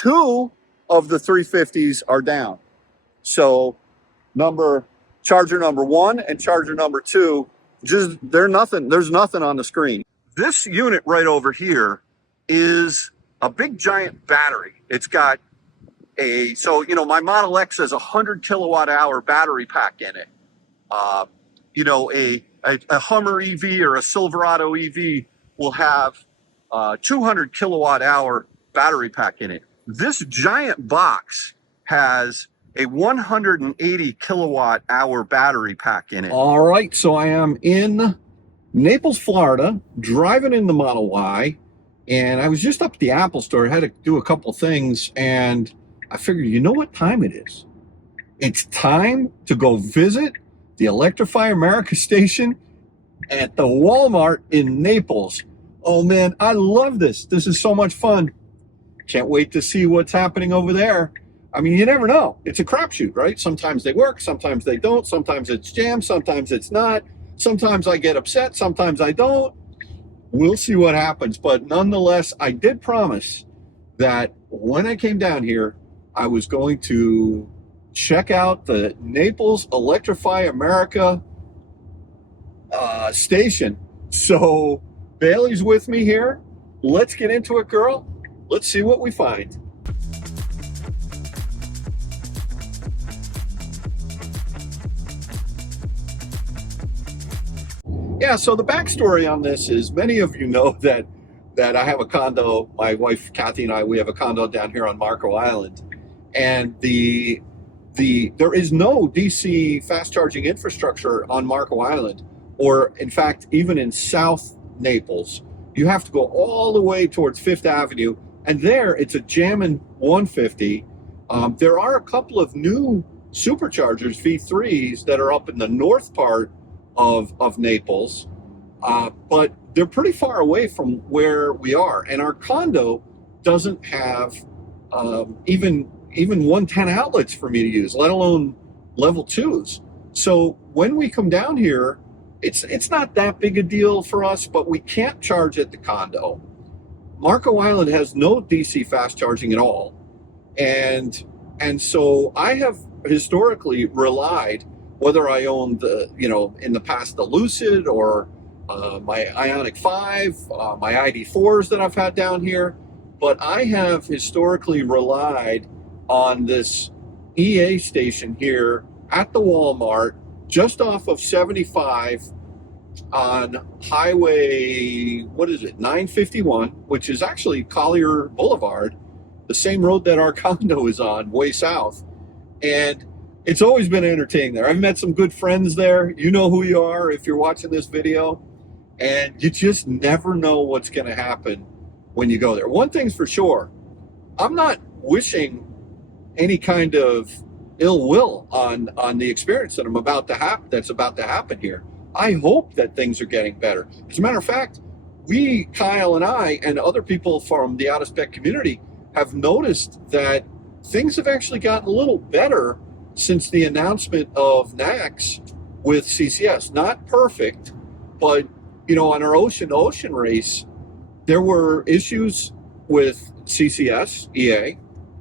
2 of the 350s are down. So charger number 1 and charger number 2, just there's nothing on the screen. This unit right over here is a big giant battery. It's got my Model X has a 100 kilowatt hour battery pack in it. A Hummer EV or a Silverado EV will have 200 kilowatt hour battery pack in it. This giant box has a 180 kilowatt hour battery pack in it. All right, so I am in Naples, Florida, driving in the Model Y, and I was just up at the Apple store. I had to do a couple things, and I figured, you know what time it is? It's time to go visit the Electrify America station at the Walmart in Naples. Oh man, I love this. This is so much fun. Can't wait to see what's happening over there. I mean, you never know. It's a crapshoot, right? Sometimes they work, sometimes they don't, sometimes it's jammed, sometimes it's not. Sometimes I get upset, sometimes I don't. We'll see what happens. But nonetheless, I did promise that when I came down here, I was going to check out the Naples Electrify America station. So Bailey's with me here. Let's get into it, girl. Let's see what we find. Yeah, so the backstory on this is many of you know that I have a condo. My wife Kathy and we have a condo down here on Marco Island, and there is no DC fast charging infrastructure on Marco Island, or in fact even in South Naples. You have to go all the way towards Fifth Avenue, and there it's a jammin' 150. There are a couple of new superchargers, V3s, that are up in the north part of Naples, but they're pretty far away from where we are, and our condo doesn't have even 110 outlets for me to use, let alone level 2s. So when we come down here, it's not that big a deal for us, but we can't charge at the condo. Marco Island has no DC fast charging at all, and so I have historically relied, whether I owned in the past the Lucid or my Ioniq 5, my ID4s that I've had down here, but I have historically relied on this EA station here at the Walmart just off of 75 on highway, 951, which is actually Collier Boulevard, the same road that our condo is on, way south. And it's always been entertaining there. I've met some good friends there. You know who you are if you're watching this video. And you just never know what's going to happen when you go there. One thing's for sure, I'm not wishing any kind of ill will on the experience that's about to happen here. I hope that things are getting better. As a matter of fact, Kyle and I and other people from the out-of-spec community have noticed that things have actually gotten a little better since the announcement of NACS with CCS. Not perfect, but on our ocean-to-ocean race, there were issues with CCS, EA.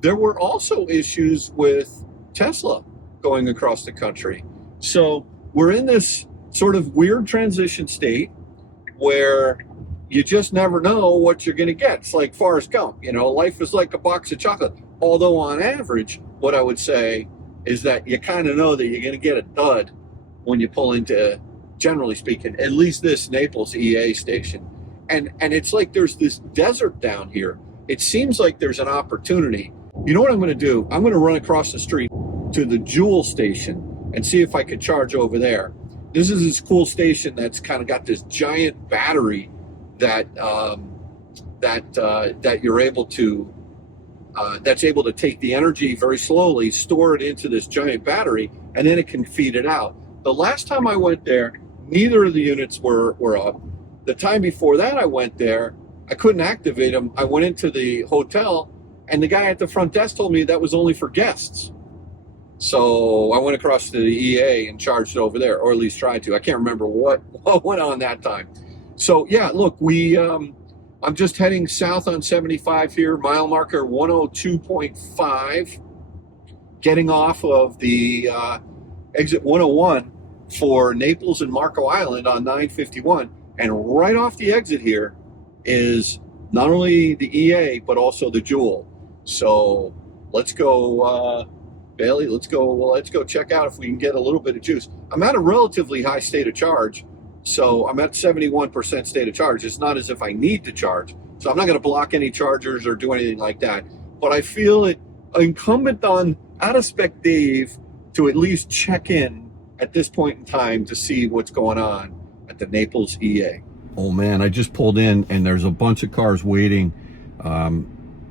There were also issues with Tesla going across the country. So we're in this sort of weird transition state where you just never know what you're going to get. It's like Forrest Gump, life is like a box of chocolate. Although on average, what I would say is that you kind of know that you're going to get a dud when you pull into, generally speaking, at least this Naples EA station. And it's like there's this desert down here. It seems like there's an opportunity. You know what I'm going to do? I'm going to run across the street to the Jule station and see if I could charge over there. This is this cool station that's kind of got this giant battery that you're able to that's able to take the energy very slowly, store it into this giant battery, and then it can feed it out. The last time I went there, neither of the units were up. The time before that I went there, I couldn't activate them. I went into the hotel, and the guy at the front desk told me that was only for guests. So I went across to the EA and charged it over there, or at least tried to. I can't remember what went on that time. So yeah, look, we I'm just heading south on 75 here, mile marker 102.5, getting off of the exit 101 for Naples and Marco Island on 951. And right off the exit here is not only the EA, but also the Jule. So let's go, Bailey, let's go check out if we can get a little bit of juice. I'm at a relatively high state of charge. So I'm at 71% state of charge. It's not as if I need to charge. So I'm not going to block any chargers or do anything like that. But I feel it incumbent on Out of Spec Dave to at least check in at this point in time to see what's going on at the Naples EA. Oh man, I just pulled in and there's a bunch of cars waiting.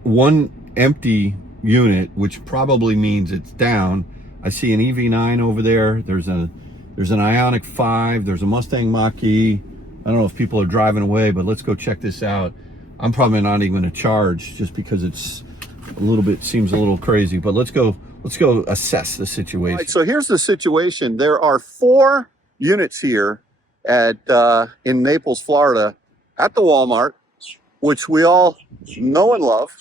One empty unit, which probably means it's down. I see an EV9 over there. There's an Ioniq 5, there's a Mustang Mach-E. I don't know if people are driving away, but let's go check this out. I'm probably not even gonna charge just because it's a little bit, seems a little crazy, but let's go assess the situation. All right, so here's the situation. There are 4 units here at in Naples, Florida at the Walmart, which we all know and love.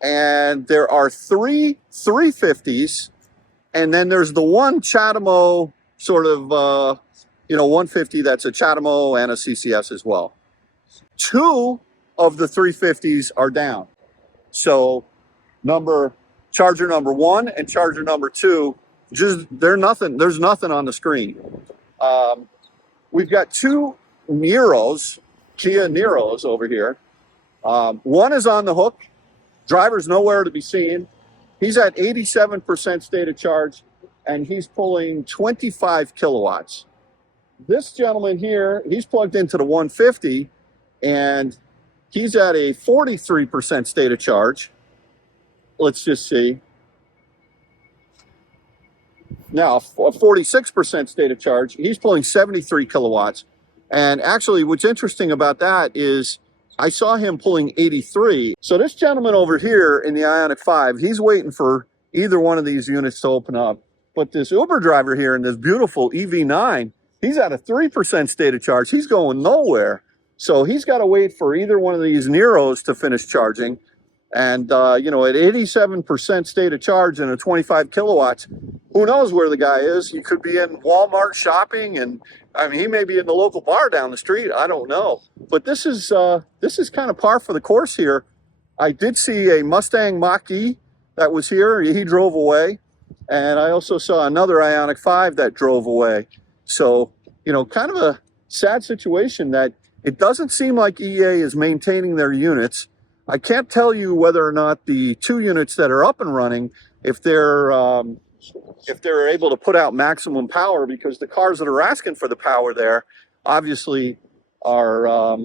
And there are 3 350s, and then there's the one Chatamo sort of, 150 that's a Chatamo and a CCS as well. 2 of the 350s are down. So charger number 1 and charger number 2, there's nothing on the screen. We've got 2 Niros, Kia Niros over here. One is on the hook. Driver's nowhere to be seen. He's at 87% state of charge, and he's pulling 25 kilowatts. This gentleman here, he's plugged into the 150, and he's at a 43% state of charge. Let's just see. Now, a 46% state of charge. He's pulling 73 kilowatts. And actually, what's interesting about that is I saw him pulling 83. So this gentleman over here in the Ioniq 5, he's waiting for either one of these units to open up. But this Uber driver here in this beautiful EV9, he's at a 3% state of charge. He's going nowhere. So he's got to wait for either one of these Niros to finish charging. And, at 87% state of charge and a 25 kilowatts, who knows where the guy is? He could be in Walmart shopping, and I mean, he may be in the local bar down the street. I don't know. But this is kind of par for the course here. I did see a Mustang Mach-E that was here. He drove away. And I also saw another Ioniq 5 that drove away. So, kind of a sad situation that it doesn't seem like EA is maintaining their units. I can't tell you whether or not the 2 units that are up and running, if they're able to put out maximum power, because the cars that are asking for the power there obviously are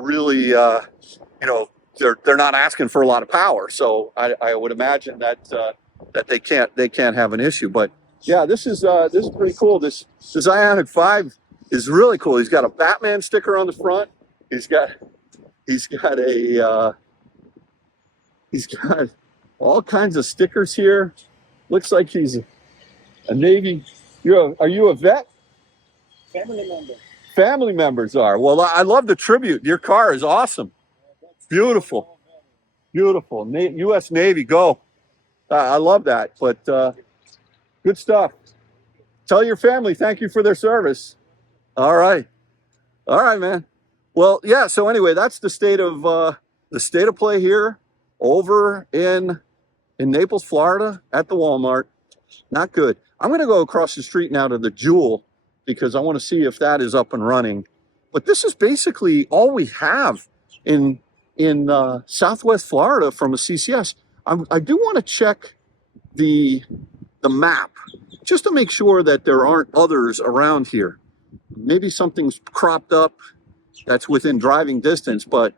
really, they're not asking for a lot of power. So I would imagine that they can't have an issue. But yeah, this is pretty cool. This Ioniq 5 is really cool. He's got a Batman sticker on the front. He's got all kinds of stickers here. Looks like he's a Navy. Are you a vet? Family member. Family members are. Well, I love the tribute. Your car is awesome. Beautiful. Beautiful. U.S. Navy, go. I love that. But good stuff. Tell your family thank you for their service. All right. All right, man. Well, yeah, so anyway, that's the state of play here over in Naples, Florida at the Walmart. Not good. I'm going to go across the street now to the Jule because I want to see if that is up and running. But this is basically all we have in Southwest Florida from a CCS. I do want to check the map just to make sure that there aren't others around here. Maybe something's cropped up that's within driving distance, but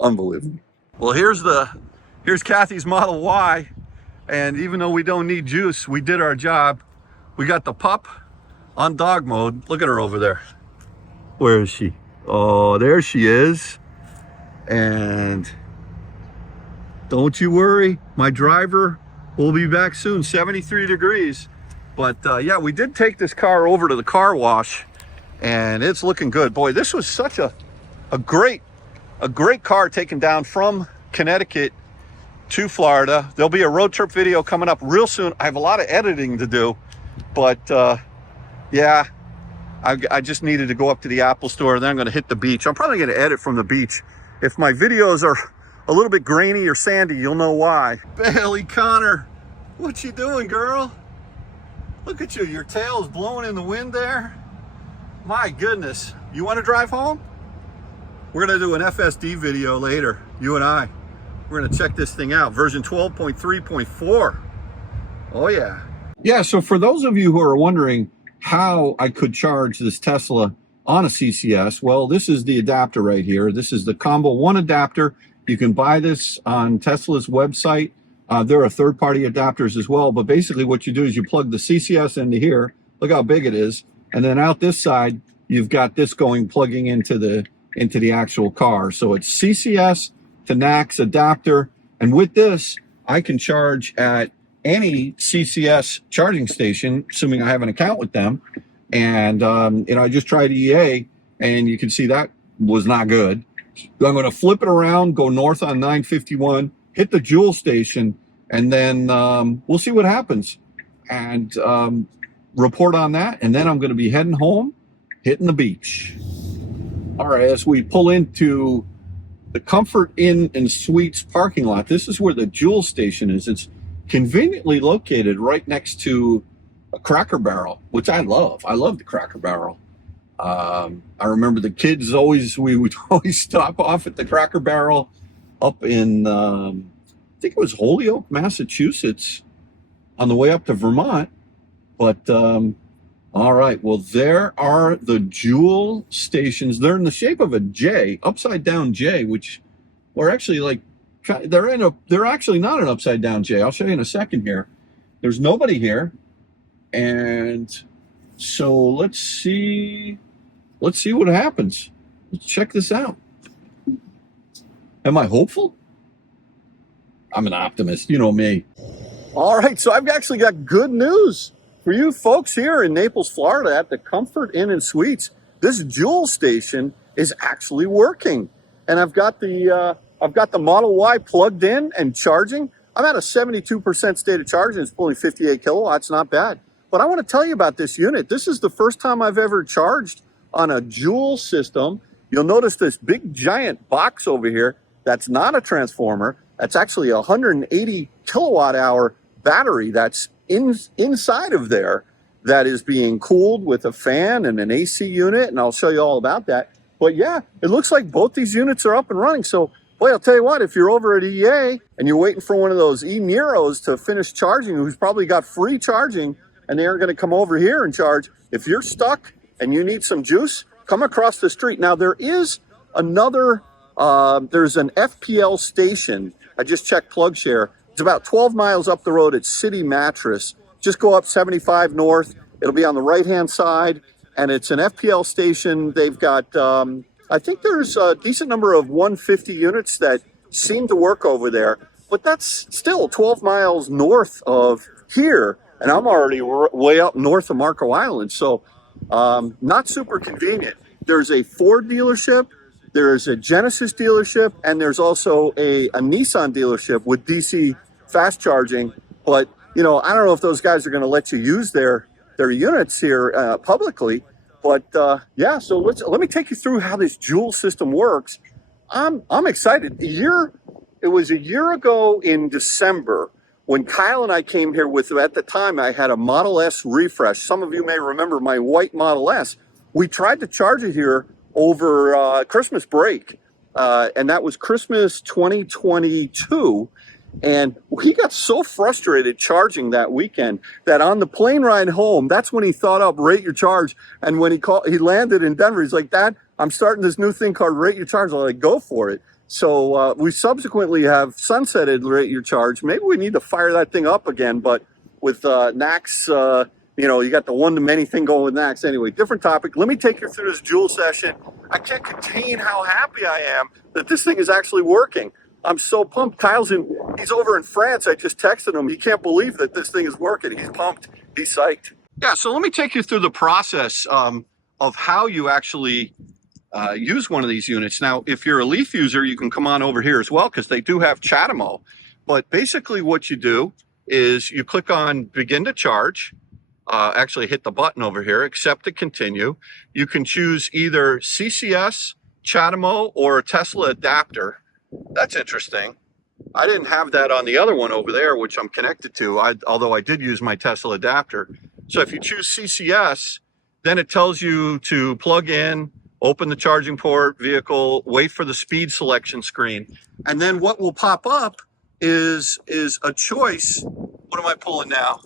unbelievable. Well, here's Kathy's Model Y, and even though we don't need juice, we did our job. We got the pup on dog mode. Look at her over there. Where is she? Oh, there she is. And don't you worry, my driver will be back soon. 73 degrees. But yeah, we did take this car over to the car wash and it's looking good. Boy, this was such a great car taken down from Connecticut to Florida. There'll be a road trip video coming up real soon. I have a lot of editing to do, but yeah, I just needed to go up to the Apple store, then I'm going to hit the beach. I'm probably going to edit from the beach. If my videos are a little bit grainy or sandy, you'll know why. Bailey Connor, what you doing, girl? Look at you, your tail's blowing in the wind there. My goodness, you want to drive home? We're going to do an FSD video later, you and I. We're going to check this thing out, version 12.3.4. Oh yeah. Yeah, so for those of you who are wondering how I could charge this Tesla on a CCS, well, this is the adapter right here. This is the Combo 1 adapter. You can buy this on Tesla's website. There are third-party adapters as well, but basically what you do is you plug the CCS into here. Look how big it is. And then out this side, you've got this plugging into the actual car. So it's CCS to NACS adapter. And with this, I can charge at any CCS charging station, assuming I have an account with them. And, I just tried EA, and you can see that was not good. I'm going to flip it around, go north on 951, hit the Jule station, and then we'll see what happens and report on that. And then I'm going to be heading home, hitting the beach. All right, as we pull into the Comfort Inn and Suites parking lot, this is where the Jule station is. It's conveniently located right next to a Cracker Barrel, which I love. I love the Cracker Barrel. I remember the kids we would always stop off at the Cracker Barrel up in, I think it was Holyoke, Massachusetts, on the way up to Vermont. But, all right, well, there are the Jule stations. They're in the shape of a J, upside down J, which are actually like, they're actually not an upside down J. I'll show you in a second here. There's nobody here. And so let's see what happens. Let's check this out. Am I hopeful? I'm an optimist, you know me. All right, so I've actually got good news for you folks here in Naples, Florida at the Comfort Inn and Suites. This Jule station is actually working. And I've got the Model Y plugged in and charging. I'm at a 72% state of charge, and it's pulling 58 kilowatts, not bad. But I want to tell you about this unit. This is the first time I've ever charged on a Jule system. You'll notice this big giant box over here. That's not a transformer. That's actually a 180 kilowatt hour battery that's inside of there that is being cooled with a fan and an AC unit, and I'll show you all about that. But yeah, it looks like both these units are up and running. So, boy, I'll tell you what, if you're over at EA and you're waiting for one of those E-Neros to finish charging, who's probably got free charging, and they aren't going to come over here and charge. If you're stuck and you need some juice, come across the street. Now, there is another, there's an FPL station. I just checked PlugShare. It's about 12 miles up the road at City Mattress. Just go up 75 north. It'll be on the right-hand side, and it's an FPL station. They've got, I think there's a decent number of 150 units that seem to work over there, but that's still 12 miles north of here. And I'm already way up north of Marco Island, so not super convenient. There's a Ford dealership, there's a Genesis dealership, and there's also a Nissan dealership with DC fast charging. But, I don't know if those guys are going to let you use their units here publicly. But, yeah, so let me take you through how this Jule system works. I'm excited. It was a year ago in December when Kyle and I came here with, at the time, I had a Model S refresh. Some of you may remember my white Model S. We tried to charge it here over Christmas break, and that was Christmas 2022. And he got so frustrated charging that weekend that on the plane ride home, that's when he thought up Rate Your Charge. And when he landed in Denver, he's like, Dad, I'm starting this new thing called Rate Your Charge. I'm like, go for it. So we subsequently have sunsetted Rate Your Charge. Maybe we need to fire that thing up again, but with NACS, you got the one-to-many thing going with NACS. Anyway, different topic. Let me take you through this Jule session. I can't contain how happy I am that this thing is actually working. I'm so pumped. He's over in France. I just texted him. He can't believe that this thing is working. He's pumped. He's psyched. Yeah, so let me take you through the process. of how you actually use one of these units. Now, if you're a Leaf user, you can come on over here as well, because they do have CHAdeMO. But basically what you do is you click on begin to charge, actually hit the button over here, accept to continue. You can choose either CCS, CHAdeMO, or a Tesla adapter. That's interesting. I didn't have that on the other one over there, which I'm connected to, although I did use my Tesla adapter. So if you choose CCS, then it tells you to plug in, open the charging port, vehicle, wait for the speed selection screen. And then what will pop up is a choice. What am I pulling now?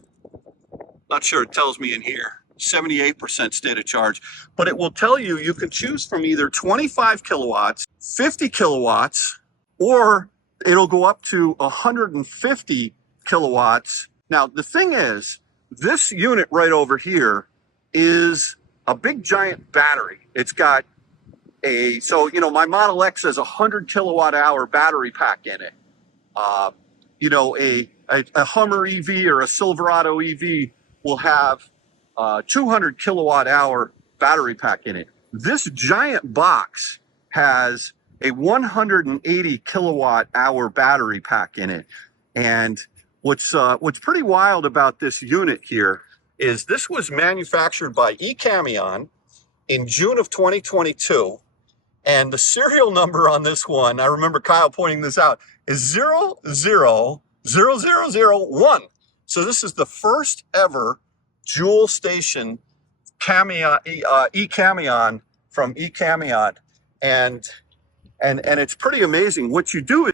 Not sure, it tells me in here. 78% state of charge. But it will tell you, you can choose from either 25 kilowatts, 50 kilowatts, or it'll go up to 150 kilowatts. Now, the thing is, this unit right over here is a big giant battery. It's got so, you know, my Model X has a 100 kilowatt hour battery pack in it. You know, a Hummer EV or a Silverado EV will have 200 kilowatt hour battery pack in it. This giant box has a 180 kilowatt hour battery pack in it. And what's pretty wild about this unit here is this was manufactured by eCamion in June of 2022. And the serial number on this one, I remember Kyle pointing this out, is 000001. So this is the first ever Jule station eCamion from eCamion. And it's pretty amazing. What you do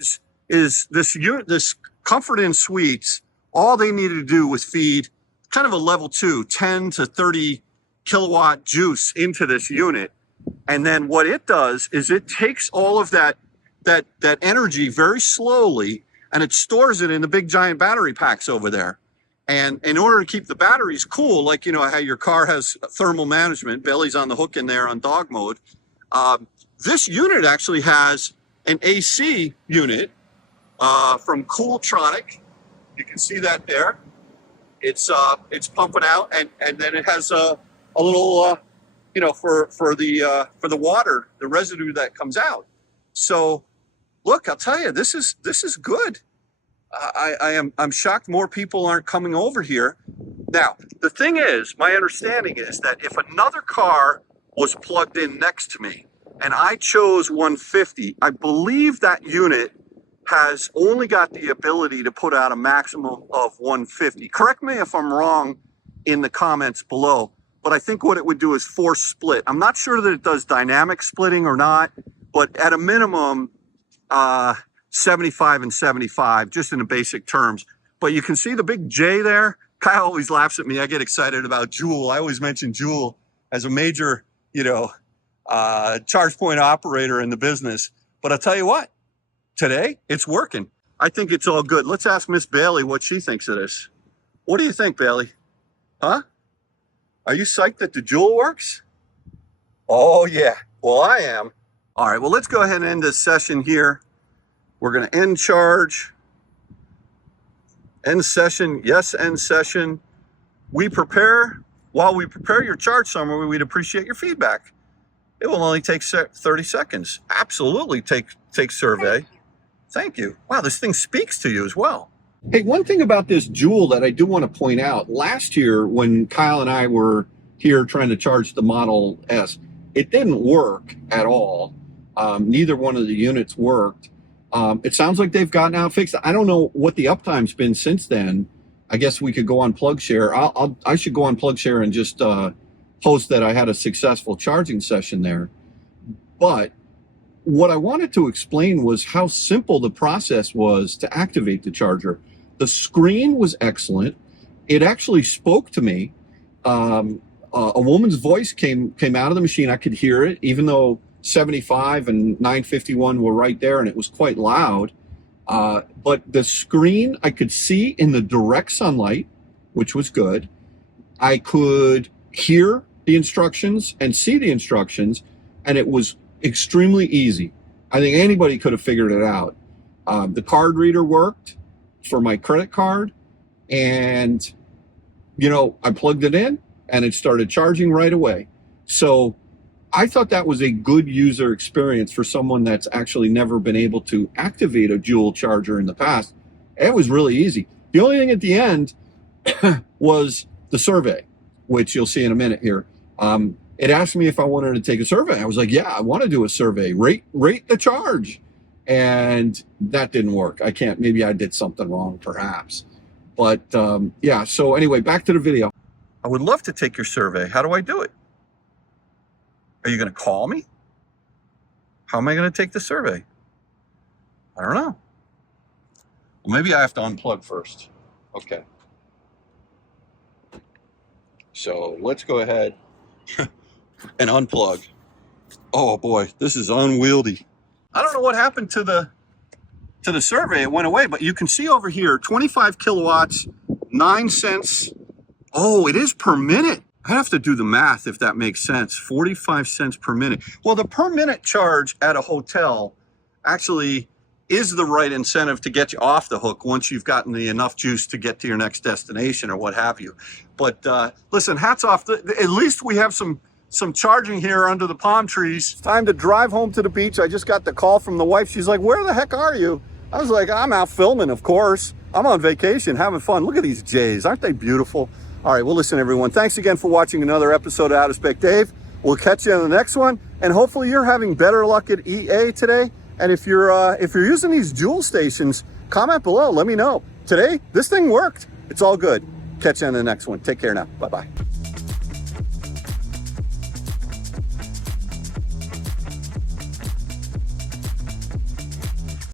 is this Comfort Inn Suites, all they needed to do was feed kind of a level 2, 10 to 30 kilowatt juice into this unit. And then what it does is it takes all of that energy very slowly, and it stores it in the big giant battery packs over there. And in order to keep the batteries cool, like, you know, how your car has thermal management, Bailey's on the hook in there on dog mode. This unit actually has an AC unit from Cooltronic. You can see that there. It's pumping out, and then it has a little you know, for the water, the residue that comes out. So look, I'll tell you, this is good. I'm shocked more people aren't coming over here. Now, the thing is, my understanding is that if another car was plugged in next to me and I chose 150, I believe that unit has only got the ability to put out a maximum of 150. Correct me if I'm wrong in the comments below, but I think what it would do is force split. I'm not sure that it does dynamic splitting or not, but at a minimum, 75 and 75, just in the basic terms. But you can see the big J there. Kyle always laughs at me. I get excited about Jule. I always mention Jule as a major, you know, charge point operator in the business. But I'll tell you what, today it's working. I think it's all good. Let's ask Miss Bailey what she thinks of this. What do you think, Bailey? Huh? Are you psyched that the Jule works? Oh, yeah. Well, I am. All right, well, let's go ahead and end this session here. We're going to end charge. End session. Yes, end session. While we prepare your charge summary, we'd appreciate your feedback. It will only take 30 seconds. Absolutely take survey. Thank you. Wow, this thing speaks to you as well. Hey, one thing about this Jule that I do want to point out, last year when Kyle and I were here trying to charge the Model S, it didn't work at all. Neither one of the units worked. It sounds like they've gotten out fixed. I don't know what the uptime's been since then. I guess we could go on PlugShare. I should go on PlugShare and just post that I had a successful charging session there. But what I wanted to explain was how simple the process was to activate the charger. The screen was excellent. It actually spoke to me. A woman's voice came out of the machine. I could hear it, even though 75 and 951 were right there, and it was quite loud. But the screen I could see in the direct sunlight, which was good. I could hear the instructions and see the instructions, and it was extremely easy. I think anybody could have figured it out. The card reader worked for my credit card, and, you know, I plugged it in and it started charging right away. So I thought that was a good user experience for someone that's actually never been able to activate a Jule charger in the past. It was really easy. The only thing at the end was the survey, which you'll see in a minute here. It asked me if I wanted to take a survey. I was like, yeah, I want to do a survey. Rate the charge. And that didn't work. I can't, maybe I did something wrong perhaps. But yeah, so anyway, back to the video. I would love to take your survey. How do I do it? Are you going to call me? How am I going to take the survey? I don't know. Well, maybe I have to unplug first. Okay. So let's go ahead and unplug. Oh boy, this is unwieldy. I don't know what happened to the survey. It went away, but you can see over here, 25 kilowatts, 9 cents. Oh, it is per minute. I have to do the math if that makes sense. 45 cents per minute. Well, the per minute charge at a hotel actually is the right incentive to get you off the hook once you've gotten enough juice to get to your next destination or what have you. But listen, hats off. At least we have some charging here under the palm trees. It's time to drive home to the beach. I just got the call from the wife. She's like, where the heck are you? I was like, I'm out filming, of course. I'm on vacation, having fun. Look at these jays. Aren't they beautiful? All right, well, listen, everyone. Thanks again for watching another episode of Out of Spec Dave. We'll catch you on the next one. And hopefully you're having better luck at EA today. And if you're using these Jule stations, comment below. Let me know. Today, this thing worked. It's all good. Catch you on the next one. Take care now. Bye-bye.